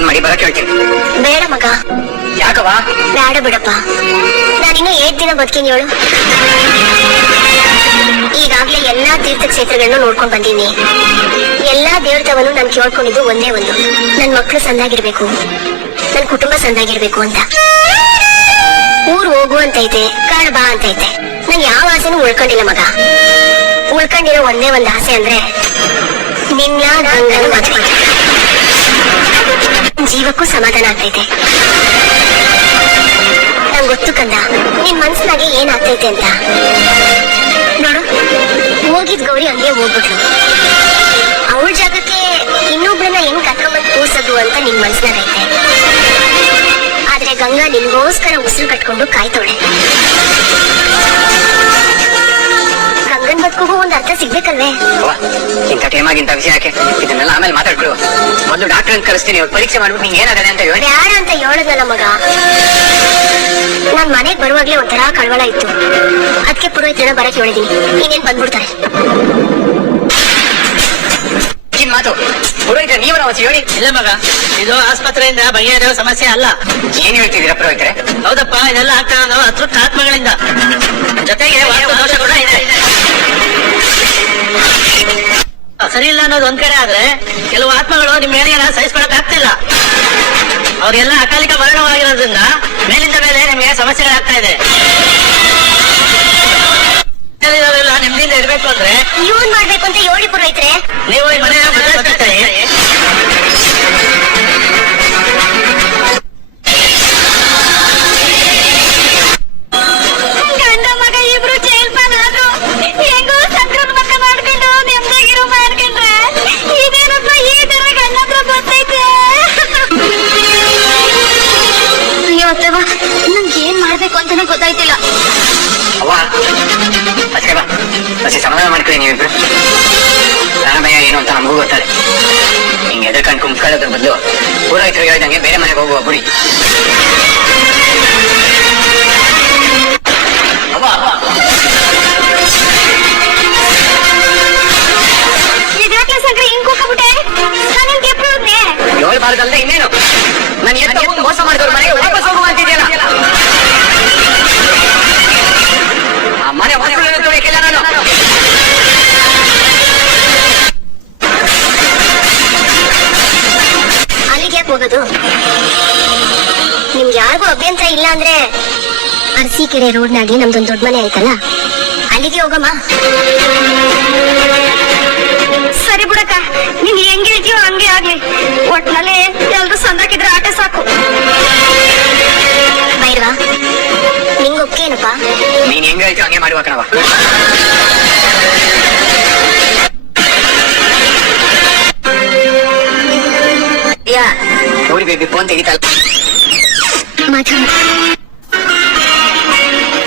Phone ಮಾಡಿ ಬರಕ್ ಹೇಳ್ತೀನಿ. ಬೇಡ ಮಗ. ಯಾಕವಾ? ಬೇಡ ಬಿಡಪ್ಪ, ನಾನಿನ್ನು 7 ದಿನ ಬದುಕಿನಿ ಹೇಳು. ಈಗಾಗ್ಲೇ ಎಲ್ಲಾ ತೀರ್ಥಕ್ಷೇತ್ರಗಳನ್ನ ನೋಡ್ಕೊಂಡ್ ಬಂದೀನಿ. ಎಲ್ಲಾ ದೇವರವನ್ನು ನಾನು ಕೇಳ್ಕೊಂಡಿದ್ದು ಒಂದೇ ಒಂದು, ನನ್ ಮಕ್ಳು ಸಂದಾಗಿರ್ಬೇಕು, ನನ್ ಕುಟುಂಬ ಸಂದಾಗಿರ್ಬೇಕು ಅಂತ. ಊರ್ ಹೋಗು ಅಂತೈತೆ, ಕಾಣ ಬಾ ಅಂತೈತೆ. ನನ್ ಯಾವ ಆಸೆನೂ ಉಳ್ಕೊಂಡಿಲ್ಲ ಮಗ. ಉಳ್ಕೊಂಡಿರೋ ಒಂದೇ ಒಂದ್ ಆಸೆ ಅಂದ್ರೆ ನಿನ್ನ ಗಂಗನ ಮದುವೆ. ಜೀವಕ್ಕೂ ಸಮಾಧಾನ ಆಗ್ತೈತೆ. ನಂಗ್ ಗೊತ್ತು ಕಂದ, ನಿನ್ ಮನ್ಸಿನಾಗೆ ಏನ್ ಆಗ್ತೈತೆ ಅಂತ. ನೋಡು, ಹೋಗಿದ್ ಗೌರಿ ಹಂಗೆ ಹೋಗ್ಬಿಟ್ಲು. ಅವಳ ಜಾಗಕ್ಕೆ ಇನ್ನೊಬ್ಳನ್ನ ಹೆಂಗ್ ಕರ್ಕೊಂಬಂದ್ ಕೂರ್ಸೋದು ಅಂತ ನಿನ್ ಮನ್ಸಿನಾಗೈತೆ. ಆದ್ರೆ ಗಂಗಾ ನಿನ್ಗೋಸ್ಕರ ಉಸಿರು ಕಟ್ಕೊಂಡು ಕಾಯ್ತೋಳೆ. ಗಂಗನ್ ಬದುಕಿಗೂ ಒಂದ್ ಅರ್ಥ ಸಿಗ್ಬೇಕಲ್ವೇ? ಇಂಥ ಟೈಮ್ ಆಗಿ ಇಂಥ ವಿಷಯ ಯಾಕೆ? ಇದನ್ನೆಲ್ಲ ಆಮೇಲೆ ಮಾತಾಡ್ಕೊಡು. ಮೊದಲು ಡಾಕ್ಟರ್ ಅಂತ ಕಳಿಸ್ತೀನಿ, ಪರೀಕ್ಷೆ ಮಾಡ್ಬಿಟ್ಟು ನಿಂಗೆ ಏನಾಗದೆ ಅಂತ ಹೇಳಿ. ಯಾರ ಅಂತ ಹೇಳಿದ್ನಲ್ಲ ಮಗ. ನಾನ್ ಮನೆಗ್ ಬರುವಾಗ್ಲೇ ಒಂಥರ ಕಳವಳ ಇತ್ತು. ಅದಕ್ಕೆ ಪುರೋಹಿತರನ್ನ ಬರಕ್ ಹೇಳಿದೀನಿ. ನೀನೇನ್ ಬಂದ್ಬಿಡ್ತಾರೆ. ಮಾತು ಪುರೋಹಿತ ನೀವು ಹೇಳಿ. ಇಲ್ಲ ಮಗ, ಇದು ಆಸ್ಪತ್ರೆಯಿಂದ ಬಗೆಹರಿಯುವ ಸಮಸ್ಯೆ ಅಲ್ಲ. ಏನ್ ಹೇಳ್ತಿದ್ದೀರಾ ಪುರೋಹಿತರೆ? ಹೌದಪ್ಪ, ಇದೆಲ್ಲ ಆಗ್ತಾ ಇರೋದು ಅತೃಪ್ತ ಆತ್ಮಗಳಿಂದ. ಜೊತೆಗೆ ವಾಸ್ತು ದೋಷ ಕೂಡ ಇದೆ. ಸರಿ ಇಲ್ಲ ಅನ್ನೋದು ಒಂದ್ ಕಡೆ ಆದ್ರೆ, ಕೆಲವು ಆತ್ಮಗಳು ನಿಮ್ ಮೇಲಿನ ಸಹಿಸ್ಕೊಳಕ್ ಆಗ್ತಿಲ್ಲ. ಅವ್ರೆಲ್ಲ ಅಕಾಲಿಕ ಮರಣವಾಗಿರೋದ್ರಿಂದ ಮೇಲಿಂದ ಮೇಲೆ ನಿಮ್ಗೆ ಸಮಸ್ಯೆಗಳಾಗ್ತಾ ಇದೆ. ನೆಮ್ಮದಿಯಿಂದ ಇರ್ಬೇಕು ಅಂದ್ರೆ ಇವನ್ ಮಾಡ್ಬೇಕು ಅಂತ ಹೇಳಿ ಪುರೋಹಿತ್ರೆ. ನೀವು ಈ ಮನೆಯ ಬದಲಾಯಿಸ್ತಾರೆ. ಗಂಡ ಮಗ ಇಬ್ರು ಜೈಲ್ ಪಾಲಾದ್ರು. ಹೆಂಗೋ ಸಕ್ರನ್ ಮಕ್ಕ ಮಾಡ್ಕೊಂಡು ನೆಮ್ಮದಿಗಿರು ಮಾಡ್ಕೊಂಡ್ರೆ ಇದೇನಪ್ಪ ಈ ತರ ಗಂಡತ್ರ ಗೊತ್ತೈತೆ. ಅಯ್ಯೋ ಅತ್ತವ, ನಂಗೆ ಏನ್ ಮಾಡ್ಬೇಕು ಅಂತಾನೆ ಗೊತ್ತಾಯ್ತಿಲ್ಲ. ಅವ್ವ ಅಷ್ಟೇ ಬಾ, ಅಷ್ಟೇ ಸಮಾಧಾನ ಮಾಡ್ಕೊಳ್ಳಿ ನೀವಿಬ್ರು. ಭಯ ಏನು ಅಂತ ನಮಗೂ ಗೊತ್ತದೆ. ಹಿಂಗೆ ಎದುರ್ಕೊಂಡು ಕುಂತ್ಕೊಳ್ಳೋದ್ರ ಬದಲು ಪುರೋಹಿತರು ಹೇಳಿದಂಗೆ ಬೇರೆ ಮನೆಗೆ ಹೋಗುವ ಬುಡಿ. ಸಂಕ್ರೆ ಹಿಂಗ್ ಕೂಗ್ಬಿಟ್ಟೆ. ಏಳು ಬಾರದಲ್ದೆ ಇನ್ನೇನು? ನಾನು ಎತ್ತ ಮೋಸ ಮಾಡಿದವ್ರ ಮನೆಗೆ ವಾಪಸ್ ಹೋಗುವ ಅಂತಿದೆಯಲ್ಲ. ಆ ಮನೆ ಹೊಸಗಳನ್ನು ತೊಳೆಯಕ್ಕಿಲ್ಲ ನಾನು. ಅಲ್ಲಿಗೆ ಯಾಕೆ ಹೋಗೋದು? ನಿಮ್ಗೆ ಯಾರಿಗೂ ಅಭ್ಯಂತರ ಇಲ್ಲ ಅಂದ್ರೆ ಅರಸೀಕೆರೆ ರೋಡ್ನಾಗಿ ನಮ್ದೊಂದು ದೊಡ್ಡ ಮನೆ ಆಯ್ತಲ್ಲ, ಅಲ್ಲಿಗೆ ಹೋಗಮ್ಮ. ಸರಿ ಬಿಡಕ್ಕ, ನೀನ್ ಹೆಂಗ್ ಹೇಳ್ತೀಯೋ ಹಂಗೆ ಆಗ್ಲಿ. ಒಟ್ನಲ್ಲಿ ಎಲ್ರು ಸಂದ್ರಕ್ಕಿದ್ರೆ ಆಟ ಸಾಕು. ಬೈರ್ವಾ, ನಿಂಗ್ ಒಕ್ಕೇನಪ್ಪ? ನೀನ್ ಹೆಂಗ್ ಹೇಳ್ತೀವಿ ಹಂಗೆ ಮಾಡುವ ಕಣವ. ಊರಿ ಬೇಬಿ ಫೋನ್ ತೆಗಿತಲ್ಲ.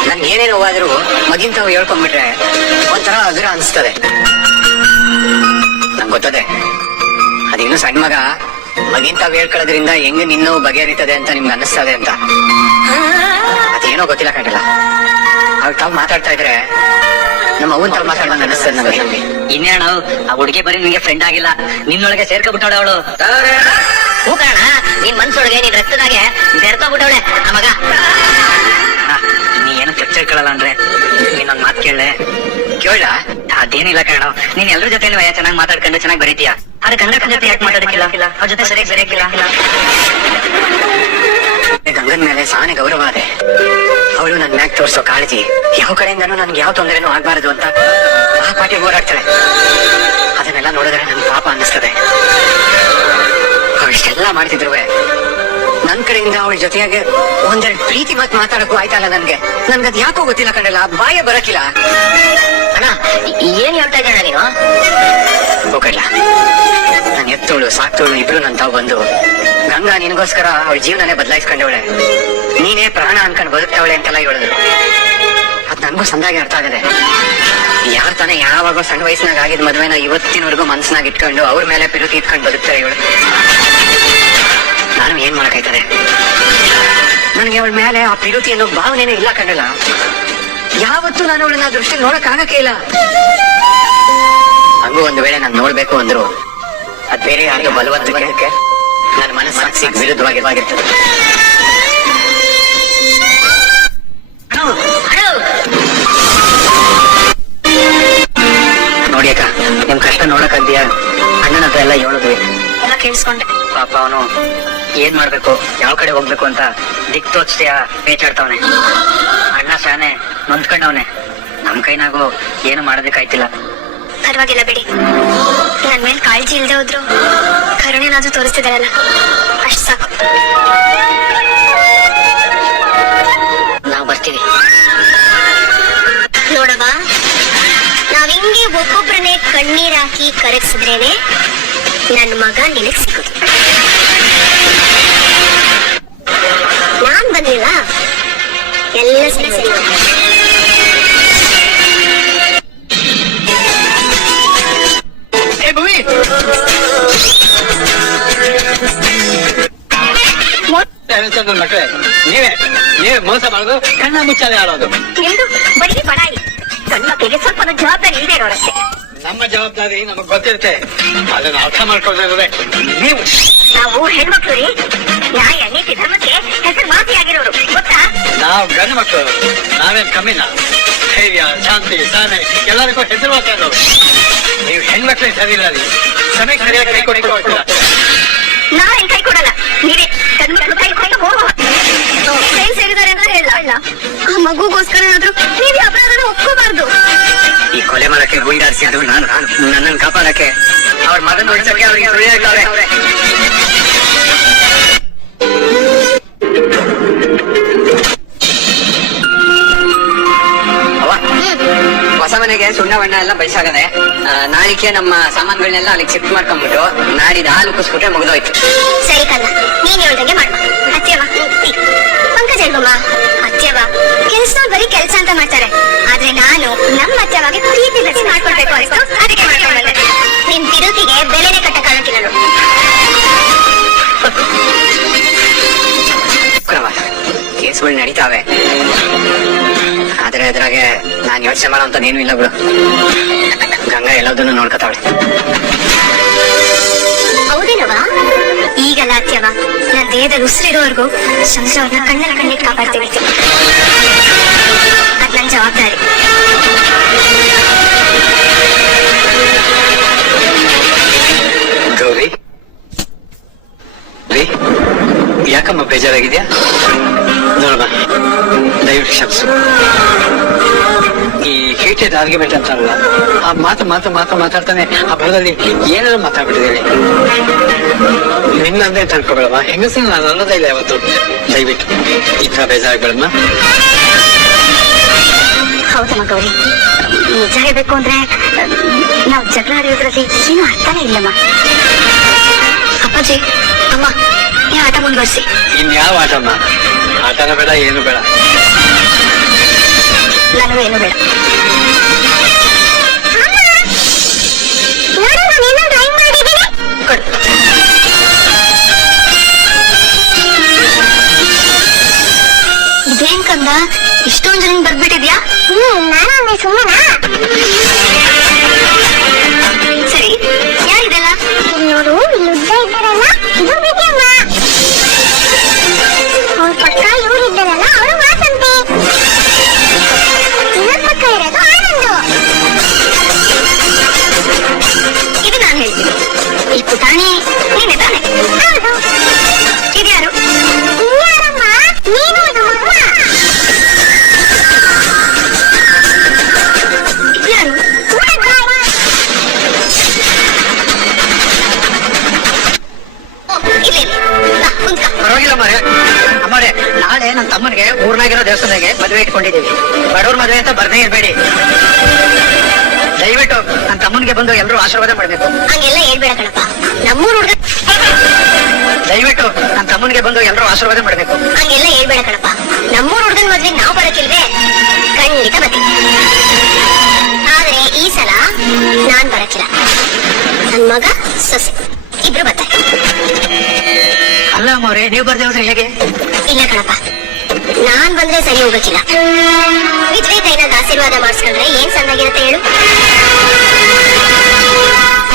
ನನ್ ಏನೇನು ಹೋದ್ರು ಮಗಿನ್ ತಾವು ಹೇಳ್ಕೊಂಡ್ಬಿಟ್ರೆ ಒಂಥರ ಅದ್ರ ಅನ್ಸ್ತದೆ. ನಂಗೆ ಗೊತ್ತದೆ, ಅದಿನ್ನು ಸಣ್ಣ ಮಗ. ಮಗಿನ್ ತಾವ್ ಹೇಳ್ಕೊಳ್ಳೋದ್ರಿಂದ ಹೆಂಗ್ ನಿನ್ನೂ ಬಗೆಹರಿತದೆ ಅಂತ ನಿಮ್ಗೆ ಅನ್ನಿಸ್ತದೆ ಅಂತ. ಅದೇನೋ ಗೊತ್ತಿಲ್ಲ ಕಣಲ್ಲ. ಅವ್ರು ತಾವ್ ಮಾತಾಡ್ತಾ ಇದ್ರೆ ನಮ್ಮ ಅವನ್ ತಾವ್ ಮಾತಾಡ್ದಂಗ ಅನಿಸ್ತದೆ ನಮಗೆ. ಇನ್ನೇನು ಆ ಹುಡುಗಿ ಬರೀ ನಿನ್ಗೆ ಫ್ರೆಂಡ್ ಆಗಿಲ್ಲ, ನಿನ್ನೊಳಗೆ ಸೇರ್ಕೊಬಿಟ್ಟವಳೆ ಅವಳು. ಹೂ ಕಾರಣ, ನಿನ್ ಮನ್ಸೊಳಗೆ ನಿನ್ ರಕ್ತದಾಗೆ ಬೆರ್ತೋಗ್ಬಿಟ್ಟವಳೆ ಆ ಮಗ. ನೀ ಏನು ಚರ್ಚೆಕೊಳ್ಳಲ್ಲ ಅಂದ್ರೆ ನೀನೊಂದ್ ಮಾತು ಕೇಳಲೆ. ಕೇಳ ಅದೇನಿಲ್ಲ ಕಾರಣ, ನೀನ್ ಎಲ್ರ ಜೊತೆ ಚೆನ್ನಾಗಿ ಮಾತಾಡ್ಕೊಂಡು ಚೆನ್ನಾಗಿ ಬರೀತೀಯ. ಆದ್ರೆ ಗಂಗನ ಜೊತೆ ಯಾಕೆ ಮಾತಾಡಕ್ಕಿಲ್ಲ? ಅವ್ರ ಜೊತೆ ಸರಿಯಾಗಿ ಬರೆಯಕ್ಕಿಲ್ಲ. ಗಂಗನ ಮೇಲೆ ಸಾನೆ ಗೌರವ ಅದೆ. ಅವಳು ನನ್ ಮ್ಯಾಗ್ ತೋರ್ಸೋ ಕಾಳಜಿ, ಯಾವ ಕಡೆಯಿಂದನೂ ನನ್ಗೆ ಯಾವ ತೊಂದರೆನೂ ಆಗ್ಬಾರದು ಅಂತ ಆ ಪಾಟಿ ಹೋರಾಡ್ತಾಳೆ. ಅದನ್ನೆಲ್ಲ ನೋಡಿದ್ರೆ ನನ್ ಪಾಪ ಅನ್ನಿಸ್ತದೆ. ಅವಳಿಷ್ಟೆಲ್ಲ ಮಾಡ್ತಿದ್ರು ನನ್ ಕಡೆಯಿಂದ ಅವಳ ಜೊತೆಯಾಗೆ ಒಂದೆರಡು ಪ್ರೀತಿ ಮಾತು ಮಾತಾಡಕ್ಕೂ ಆಯ್ತಲ್ಲ ನನ್ಗೆ. ನನ್ಗದ್ ಯಾಕೋ ಗೊತ್ತಿಲ್ಲ ಕಣಲ್ಲ, ಬಾಯ ಬರಕಿಲ್ಲ. ಅಣ್ಣ ಏನ್ ಹೇಳ್ತಾ ಇದ್ದಾಳ ನೀನು? ಹೋಗಲ್ಲ, ನಾನು ಎತ್ತೋಳು ಸಾಕ್ತೋಳು ಇಬ್ರು ನನ್ ತಾವು ಬಂದು ಗಂಗಾ ನಿನಗೋಸ್ಕರ ಅವಳ ಜೀವನನೇ ಬದಲಾಯಿಸ್ಕೊಂಡವಳೆ, ನೀನೇ ಪ್ರಾಣ ಅನ್ಕೊಂಡ್ ಬದುಕ್ತಾವಳೆ ಅಂತೆಲ್ಲ ಹೇಳಿದ್ರು. ಅದ್ ನನ್ಗೂ ಸಂದಾಗಿ ಅರ್ಥ ಆಗದೆ. ಯಾರ್ ತಾನೇ ಯಾವಾಗ ಸಣ್ಣ ವಯಸ್ಸಿನಾಗ ಆಗಿದ್ ಮದ್ವೆನ ಇವತ್ತಿನವರೆಗೂ ಮನ್ಸನಾಗ ಇಟ್ಕೊಂಡು ಅವ್ರ ಮೇಲೆ ಪಿರುತಿ ಇಟ್ಕೊಂಡು ಬದುಕ್ತಾರೆ ಇವಳು. ನಾನು ಏನ್ ಮಾಡಕಾಯ್ತದೆ? ನನ್ಗೆ ಅವಳ ಮೇಲೆ ಆ ಪಿರುತಿ ಅನ್ನೋ ಭಾವನೆನೇ ಇಲ್ಲ ಕಣಲ್ಲ. ಯಾವತ್ತೂ ನಾನು ಅವಳನ್ನ ದೃಷ್ಟಿ ನೋಡಕ್ ಆಗಕ್ಕೆ ಇಲ್ಲ. ಹಂಗೂ ಒಂದು ವೇಳೆ ನಾನು ನೋಡ್ಬೇಕು ಅಂದ್ರು ಅದ್ ಬೇರೆ ಯಾರಿಗೂ ಬಲವಂತಕ್ಕೆ ನನ್ನ ಮನಸ್ಸಾಕ್ಷಿಗೆ ವಿರುದ್ಧವಾಗಿರ್ತದೆ. ನೋಡಿ ಅಕ್ಕ, ನಿಮ್ ಕಷ್ಟ ನೋಡಕ್ಕಾಗ್ದೀಯ? ಅಣ್ಣನ ಹತ್ರ ಎಲ್ಲ ಹೇಳಿದ್ವಿ, ಎಲ್ಲ ಕೇಳಿಸ್ಕೊಂಡೆ. ಪಾಪ ಅವನು ಏನ್ ಮಾಡ್ಬೇಕು, ಯಾವ ಕಡೆ ಹೋಗ್ಬೇಕು ಅಂತ ದಿಕ್ ತೋಚ್ತೀಯ ಪೇಚಾಡ್ತಾವನೆ. ಅಣ್ಣ ಶಾನೆ ನೊಂದ್ಕೊಂಡವನೆ. ನಮ್ ಕೈನಾಗೂ ಏನು ಮಾಡೋದಕ್ಕಾಯ್ತಿಲ್ಲ. ಪರವಾಗಿಲ್ಲ ಬಿಡಿ, ನನ್ ಮೇಲ್ ಕಾಳಜಿ ಇಲ್ದೆ ಹೋದ್ರು ಕರುಣೆನಾದ್ರೂ ತೋರಿಸ್ತಿದಾರಲ್ಲ, ಅಷ್ಟ್ ಸಾಕು. ನಾವು ಬರ್ತೀವಿ. ನೋಡವಾ, ನಾವ್ ಹಿಂಗೆ ಒಬ್ಬೊಬ್ರನ್ನೇ ಕಣ್ಣೀರ್ ಹಾಕಿ ಕರಗಿಸಿದ್ರೇನೆ ನನ್ ಮಗ ನಿನಗ್ ಸಿಗೋದು. ನಾನ್ ಬಂದಿಲ್ಲ, ಎಲ್ಲ ಸರಿ ಸರಿ. ಮಕ್ಕಳೇ, ನೀವೇ ಮೋಸ ಮಾಡೋದು, ಕಣ್ಣ ಮುಚ್ಚಾಲೆ ಆಡೋದು. ನಿಮ್ದು ಬರೀ ಬಡಾಯಿ. ಗಂಡ ಮಕ್ಕಳಿಗೆ ಸ್ವಲ್ಪ ಜವಾಬ್ದಾರಿ ಇಲ್ಲದೆ ಇರೋರಷ್ಟೇ. ನಮ್ಮ ಜವಾಬ್ದಾರಿ ನಮಗ್ ಗೊತ್ತಿರುತ್ತೆ, ಅದನ್ನ ಅರ್ಥ ಮಾಡ್ಕೊಳ್ತಿರೋದೇ ನೀವು. ನಾವು ಹೆಣ್ಮಕ್ಳು ರೀ, ನ್ಯಾಯ ನೀತಿ ಧರ್ಮಕ್ಕೆ ಹೆಸರು ಮಾತಿಯಾಗಿರೋರು, ಗೊತ್ತಾ? ನಾವು ಗಂಡು ಮಕ್ಕಳು, ನಾವೇನ್ ಕಮ್ಮಿನ? ಧೈರ್ಯ, ಶಾಂತಿ, ಸಹನೆ ಎಲ್ಲರಿಗೂ ಹೆಸರುವಾತ ಇರೋರು. ನೀವು ಹೆಣ್ಮಕ್ಳಿಗೆ ಸರಿ ಇಲ್ಲ ರೀ, ಸಮಯಕ್ಕೆ ಸರಿಯಾಗಿ ಕೈ ಕೊಡ್ತೀರ. ನಾವೇನ್ ಕೈ ಕೊಡಲ್ಲ, ನೀವೇ ಗಂಡು ಮಕ್ಕಳು ಕೈ ಕೊಟ್ಟು ಹೋಗೋ. ಕೈ ಸೇರಿದಾರೆ ಅಂದ್ರೆ ಹೇಳ, ಆ ಮಗುಗೋಸ್ಕರ ಏನಾದ್ರು ನೀವೇ ಅಪರಾಧನ ಒಪ್ಕೋಬಾರ್ದು. ಈ ಕೊಲೆ ಮಾಡಕ್ಕೆ ಗುಂಡಾರಿಸಿ ಅದು ನಾನು ನನ್ನನ್ನು ಕಾಪಾಡಕ್ಕೆ ಅವ್ರ ಮಗನ ಹೊಡ್ಸಕ್ಕೆ ಅವ್ರಿಗೆ ಸುಳ್ಳು ಹೇಳ್ತಾವ್ರೆ. ಹೊಸ ಮನೆಗೆ ಸುಣ್ಣ ಬಣ್ಣ ಎಲ್ಲ ಬಯಸಾಗದೆ. ನಾಳಿಕೆ ನಮ್ಮ ಸಾಮಾನುಗಳನ್ನೆಲ್ಲ ಅಲ್ಲಿಗೆ ಶಿಫ್ಟ್ ಮಾಡ್ಕೊಂಡ್ಬಿಟ್ಟು ನಾಡಿದ ಹಾಲು ಕುಸ್ಬಿಟ್ರೆ ಮುಗಿದೋಯ್ತು. ಸರಿ ಕಲ್ಲ, ನೀನ್ ಹೇಳ್ದಂಗೆ ಮಾಡುವ. ಅತ್ಯವ ಪಂಕಜ ಹೇಳ್ಬಮ್ಮ, ಅತ್ಯವ ಕೆಲ್ಸದವ್ರು ಬರೀ ಕೆಲ್ಸ ಅಂತ ಮಾಡ್ತಾರೆ, ಆದ್ರೆ ನಾನು ನಮ್ಮ ಅತ್ಯವಾಗಿ ಪ್ರೀತಿ ಬೆಸಿ ಮಾಡ್ಕೊಳ್ಬೇಕು ಅನಿಸ್ತು, ಅದಕ್ಕೆ ಮಾಡ್ಕೊಂಡ್ಬಂದೆ. ನಿಮ್ ತಿರುತಿಗೆ ಬೆಲೆನೆ ಕಟ್ಟಕ್ಕಾಗಕ್ಕಿಲ್ಲ ನೋಡು. ಕೇಸ್ಗಳು ನಡೀತಾವೆ, ಆದ್ರೆ ಅದ್ರಾಗೆ ನಾನ್ ಯೋಚನೆ ಮಾಡೋ ಅಂತದೇನು ಇಲ್ಲ ಬಿಡು. ಗಂಗಾ ಎಲ್ಲದನ್ನು ನೋಡ್ಕೊತಾವಳೆ. ಹೌದೇನವಾ? ಈಗಲ್ಲ ಅತ್ಯವ, ನಾನ್ ದೇಹದಲ್ಲಿ ಉಸಿರಿರೋವರೆಗೂ ಶಂಕರವ್ರನ್ನ ಕಣ್ಣಲ್ಲಿ ಕಣ್ಣಿಟ್ಟು ಕಾಪಾಡ್ತೇವೆ. ಅದ್ ನನ್ ಜವಾಬ್ದಾರಿ. ಗೌರಿ, ಯಾಕಮ್ಮ ಬೇಜಾರಾಗಿದ್ಯಾ? ನೋಡಮ್ಮ, ದಯವಿಟ್ಟು ಕ್ಷಮಿಸು. ಈ ಹೇಟೆಡ್ ಆರ್ಗ್ಯುಮೆಂಟ್ ಅಂತಾರಲ್ಲ, ಆ ಮಾತಾಡ್ತಾನೆ ಆ ಭರದಲ್ಲಿ ಏನಾದ್ರು ಮಾತಾಡ್ಬಿಟ್ಟಿದ್ದೇನೆ. ನಿನ್ನಂದೇ ತಂದ್ಕೊಬೇಡಮ್ಮ, ಹೆಂಗಸ ನಾನು ಅನ್ನೋದೇ ಇಲ್ಲ ಯಾವತ್ತು. ದಯವಿಟ್ಟು ಈ ತರ ಬೇಜಾರಾಗ್ಬೇಡಮ್ಮ. ಹೌದಮ್ಮ ಗೌರಿ, ನಿಜ ಹೇಳ್ಬೇಕು ಅಂದ್ರೆ ನಾವ್ ಜಗಳ ಆಡಿಯೋದ್ರಲ್ಲಿ ಏನೂ ಅರ್ಥನೇ ಇಲ್ಲಮ್ಮ. ಅಪ್ಪಾಜಿ, ಅಮ್ಮ, ಈ ಆಟ ಮುಂದುವರಿಸಿ. ಇನ್ಯಾವ ಆಟಮ್ಮ? ಆಟನ ಬೇಡ, ಏನು ಬೇಡ. ನನಗೂ ಏನು ಬೇಡ. ಇದೇನ್ ಕಂದ, ಇಷ್ಟೊಂದು ಜನ ಬರ್ಬಿಟ್ಟಿದ್ಯಾ? ನಾನು ಸುಮ್ಮನಾ? ಸರಿ, ಯಾರಿದೆಲ್ಲ? ನೋಡು, ಇಲ್ಲಿ ಉದ್ದ ಇದ್ದಾರಲ್ಲ, ಇದು ಬಿದ್ಯಮ್ಮ. ಅವ್ರ ಪಕ್ಕ ಇವ್ರು ಇದ್ದಾರಲ್ಲ, ಅವರು ಮಾತಂತೆ. ಇನ್ನೊಂದ್ ಪಕ್ಕ ಇರೋದು ಆನಂದು. ಇದು ನಾನು ಹೇಳ್ತೀನಿ. ಈ ಪುಟಾಣಿ ನೀನೆ ತಾನೆ? ಹೌದು. ಇದ್ಯಾರು? ಇನ್ಯಾರಮ್ಮ? ನೀನು ನಮ್ಮಮ್ಮ. ಇದ್ಯಾರು? ಪರವಾಗಿಲ್ಲ ಅಮ್ಮರೇ, ನಾಳೆ ನನ್ನ ತಮ್ಮನಿಗೆ ಊರ್ನಾಗಿರೋ ದೇವಸ್ಥಾನಕ್ಕೆ ಮದುವೆ ಇಟ್ಕೊಂಡಿದ್ದೀವಿ. ಬಡವ್ರ ಮದುವೆ ಅಂತ ಬರ್ದೇ ಇರ್ಬೇಡಿ. ದಯವಿಟ್ಟು ನನ್ನ ತಮ್ಮನಿಗೆ ಬಂದು ಎಲ್ಲರೂ ಆಶೀರ್ವಾದ ಮಾಡ್ಬೇಕು. ಹಂಗೆಲ್ಲ ಹೇಳ್ಬೇಡ ಕಣಪ್ಪ, ನಮ್ಮೂರ್ ಹುಡುಗ. ದಯವಿಟ್ಟು ನನ್ನ ತಮ್ಮನಿಗೆ ಬಂದು ಎಲ್ಲರೂ ಆಶೀರ್ವಾದ ಮಾಡ್ಬೇಕು. ಹಂಗೆಲ್ಲ ಹೇಳ್ಬೇಡ ಕಣಪ್ಪ, ನಮ್ಮೂರ್ ಹುಡುಗನ ಮದ್ವೆ ನಾವು ಬರಕಿಲ್ವೇ? ಖಂಡಿತ ಬರ್ತೀನಿ. ಆದ್ರೆ ಈ ಸಲ ನಾನ್ ಬರಕಿಲ್ಲ, ನನ್ ಮಗ ಸೊಸೆ ಇಬ್ರು ಬರ್ತಾರೆ. ಅಲ್ಲ ಅಮ್ಮವ್ರೆ, ನೀವು ಬರ್ದೇ ಹೋದ್ರೆ ಹೇಗೆ? ಇಲ್ಲ ಕಣಪ್ಪ, ನಾನ್ ಬಂದ್ರೆ ಸರಿ ಹೋಗಕ್ಕಿಲ್ಲ. ವಿದ್ವೆ ಕೈನಾಗ ಆಶೀರ್ವಾದ ಮಾಡಿಸ್ಕೊಂಡ್ರೆ ಏನ್ ಸಂದಾಗಿರುತ್ತೆ ಹೇಳು?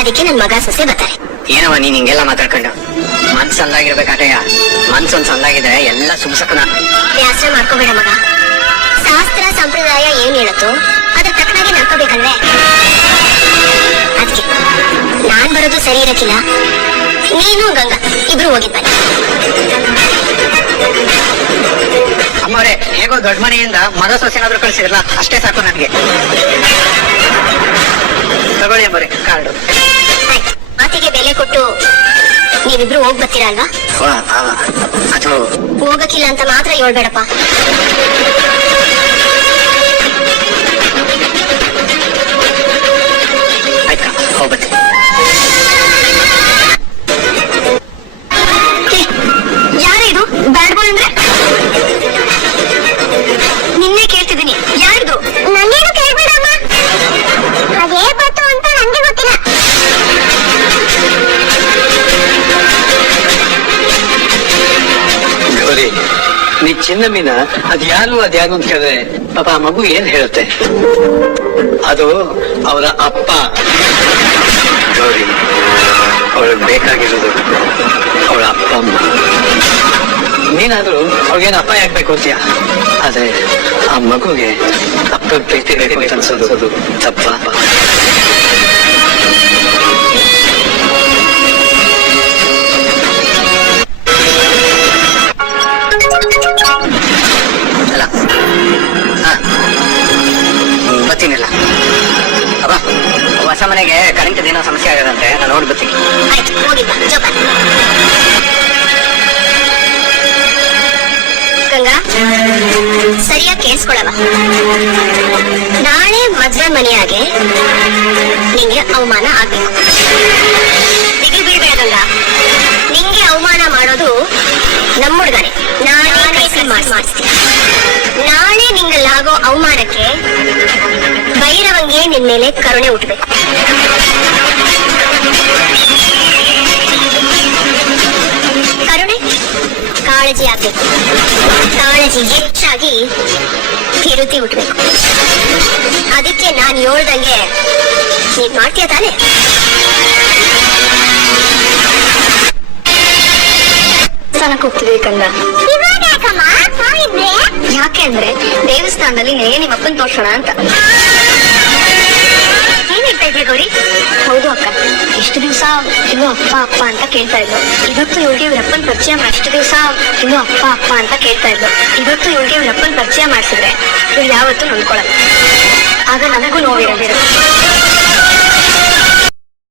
ಅದಕ್ಕೆ ನನ್ ಮಗ ಸೊಸೆ ಬರ್ತಾರೆ. ಏನವ ನೀನ್ ಹಿಂಗೆಲ್ಲ ಮಾತಾಡ್ಕೊಂಡು ಮನ್ಸ್ ಸಂದಾಗಿರ್ಬೇಕಾಟಯ್ಯ. ಮನ್ಸೊಂದ್ ಸಂದಾಗಿದ್ರೆ ಎಲ್ಲ ಸುಮ್ಸಕನ. ವ್ಯಾಸರ ಮಾಡ್ಕೋಬೇಡ ಮಗ. ಶಾಸ್ತ್ರ ಸಂಪ್ರದಾಯ ಏನ್ ಹೇಳತ್ತೋ ಅದ್ರ ತಕ್ಕನಾಗೆ ನಡ್ಕೋಬೇಕಲ್ವೇ. ಅದಕ್ಕೆ ನಾನ್ ಬರೋದು ಸರಿ ಇರಕ್ಕಿಲ್ಲ, ನೀನು ಗಂಗಾ ಇಬ್ರು ಹೋಗಿದ್ ಬನ್ನಿ. ಅಮ್ಮವ್ರೆ, ಹೇಗೋ ದೊಡ್ಡ ಮನೆಯಿಂದ ಮಗ ಸೊಸೆನಾದ್ರೂ ಕಳ್ಸಿದ್ರಲ್ಲ, ಅಷ್ಟೇ ಸಾಕು ನನಗೆ. ತಗೊಳ್ಳಿ ಅಮ್ಮವ್ರೆ ಕಾರ್ಡು. ಆಯ್ತು, ಮಾತಿಗೆ ಬೆಲೆ ಕೊಟ್ಟು ನೀವಿಬ್ರು ಹೋಗ್ ಬರ್ತೀರಾ ಅಲ್ವಾ? ಅದು ಹೋಗಕ್ಕಿಲ್ಲ ಅಂತ ಮಾತ್ರ ಹೇಳ್ಬೇಡಪ್ಪ. ಆಯ್ತಾ, ಹೋಗ್ಬತ್ತಿ. ಯಾರ ಇದು ಬ್ಯಾಡ್ ಬಾಯ್ ಅಂದ್ರೆ? ನಿನ್ನೆ ಕೇಳ್ತಿದ್ದೀನಿ, ಯಾರಿದು? ನನ್ನೇನು ಕೇಳ್ಬೇಡಮ್ಮ, ಅದೇ ಗೊತ್ತು ಅಂತ ನಂಗೆ ಗೊತ್ತಿಲ್ಲ. ಗೌರಿ, ನೀ ಚಿನ್ನಮ್ಮಿನ ಅದ್ಯಾರು ಅಂತ ಕೇಳಿದ್ರೆ ಪಾಪ ಆ ಮಗು ಏನ್ ಹೇಳುತ್ತೆ? ಅದು ಅವರ ಅಪ್ಪ. ಗೌರಿ, ಅವಳಿಗೆ ಬೇಕಾಗಿರೋದು ಅವಳ ಅಪ್ಪ ಅಮ್ಮ. ನೀನಾದ್ರೂ ಅವ್ಳಿಗೇನು ಅಪ್ಪ ಯಾಕಬೇಕು ಅಂತೀಯ, ಆದ್ರೆ ಆ ಮಗುಗೆ ಅಪ್ಪ ಪ್ರೀತಿ ಬೇಕು ಅಂತ ಅನ್ಸೋದು ತಪ್ಪ. ಅಲ್ಲ, ಬರ್ತೀನಿಲ್ಲ ಅಬ್ಬ. ಹೊಸ ಮನೆಗೆ ಕರೆಂಟ್ ಏನೋ ಸಮಸ್ಯೆ ಆಗದಂತೆ, ನಾನು ನೋಡಿ ಬರ್ತೀನಿ. ಆಯ್ತು, ಹೋಗಿಪ್ಪ ಜೋಪಾನ. ಗಂಗಾ, ಸರಿಯಾಗಿ ಕೇಳಿಸ್ಕೊಳವ. ನಾಳೆ ಮದ್ವೆ ಮನೆಯಾಗೆ ನಿಂಗೆ ಅವಮಾನ ಆಗ್ಬೇಕು. ದಿಗಿ ಬಿಡ್ಬೇಡ ಗಂಗಾ, ನಿಂಗೆ ಅವಮಾನ ಮಾಡೋದು ನಮ್ಮ ಹುಡುಗನೇ. ನಾಳೆ ಕೈಸಿ ಮಾಡಿಸ್ತೀನಿ. ನಾಳೆ ನಿಂಗಲ್ಲಾಗೋ ಅವಮಾನಕ್ಕೆ ಭೈರವಂಗೆ ನಿನ್ ಮೇಲೆ ಕರುಣೆ ಹುಟ್ಟಬೇಕು. ಕರುಣೆ ಕಾಳಜಿ ಆಗ್ಬೇಕು. ಕಾಳಜಿ ಹೆಚ್ಚಾಗಿ ಕಿರುತಿ ಹುಟ್ಟಬೇಕು. ಅದಕ್ಕೆ ನಾನು ಹೇಳ್ದಂಗೆ ನೀನ್ ಮಾಡ್ತೀಯ ತಾನೆ? ದೇವಸ್ಥಾನಕ್ಕೆ ಹೋಗ್ತಿದ್ವಿ ಕಂದ. ಯಾಕೆ ಅಂದ್ರೆ ದೇವಸ್ಥಾನದಲ್ಲಿ ನಿಮ್ಮ ಅಪ್ಪನ್ ತೋರ್ಸೋಣ ಅಂತ. ಏನ್ ಹೇಳ್ತಾ ಇದ್ದೆ ಗೌರಿ? ಹೌದು ಅಕ್ಕ, ಎಷ್ಟು ದಿವಸ ಇನ್ನು ಅಪ್ಪ ಅಪ್ಪ ಅಂತ ಕೇಳ್ತಾ ಇದ್ಲು. ಇವತ್ತು ಇವಳಿಗೆ ಇವ್ರಪ್ಪನ್ ಪರಿಚಯ ಎಷ್ಟು ದಿವಸ ಇನ್ನು ಅಪ್ಪ ಅಪ್ಪ ಅಂತ ಕೇಳ್ತಾ ಇದ್ಲು. ಇವತ್ತು ಇವಳಿಗೆ ಇವ್ರಪ್ಪನ್ ಪರಿಚಯ ಮಾಡಿಸಿದ್ರೆ ಇವ್ರು ಯಾವತ್ತೂ ನೊಂದ್ಕೊಳಲ್ಲ. ಆಗ ನನಗೂ ನೋವಿರೋದಿರ.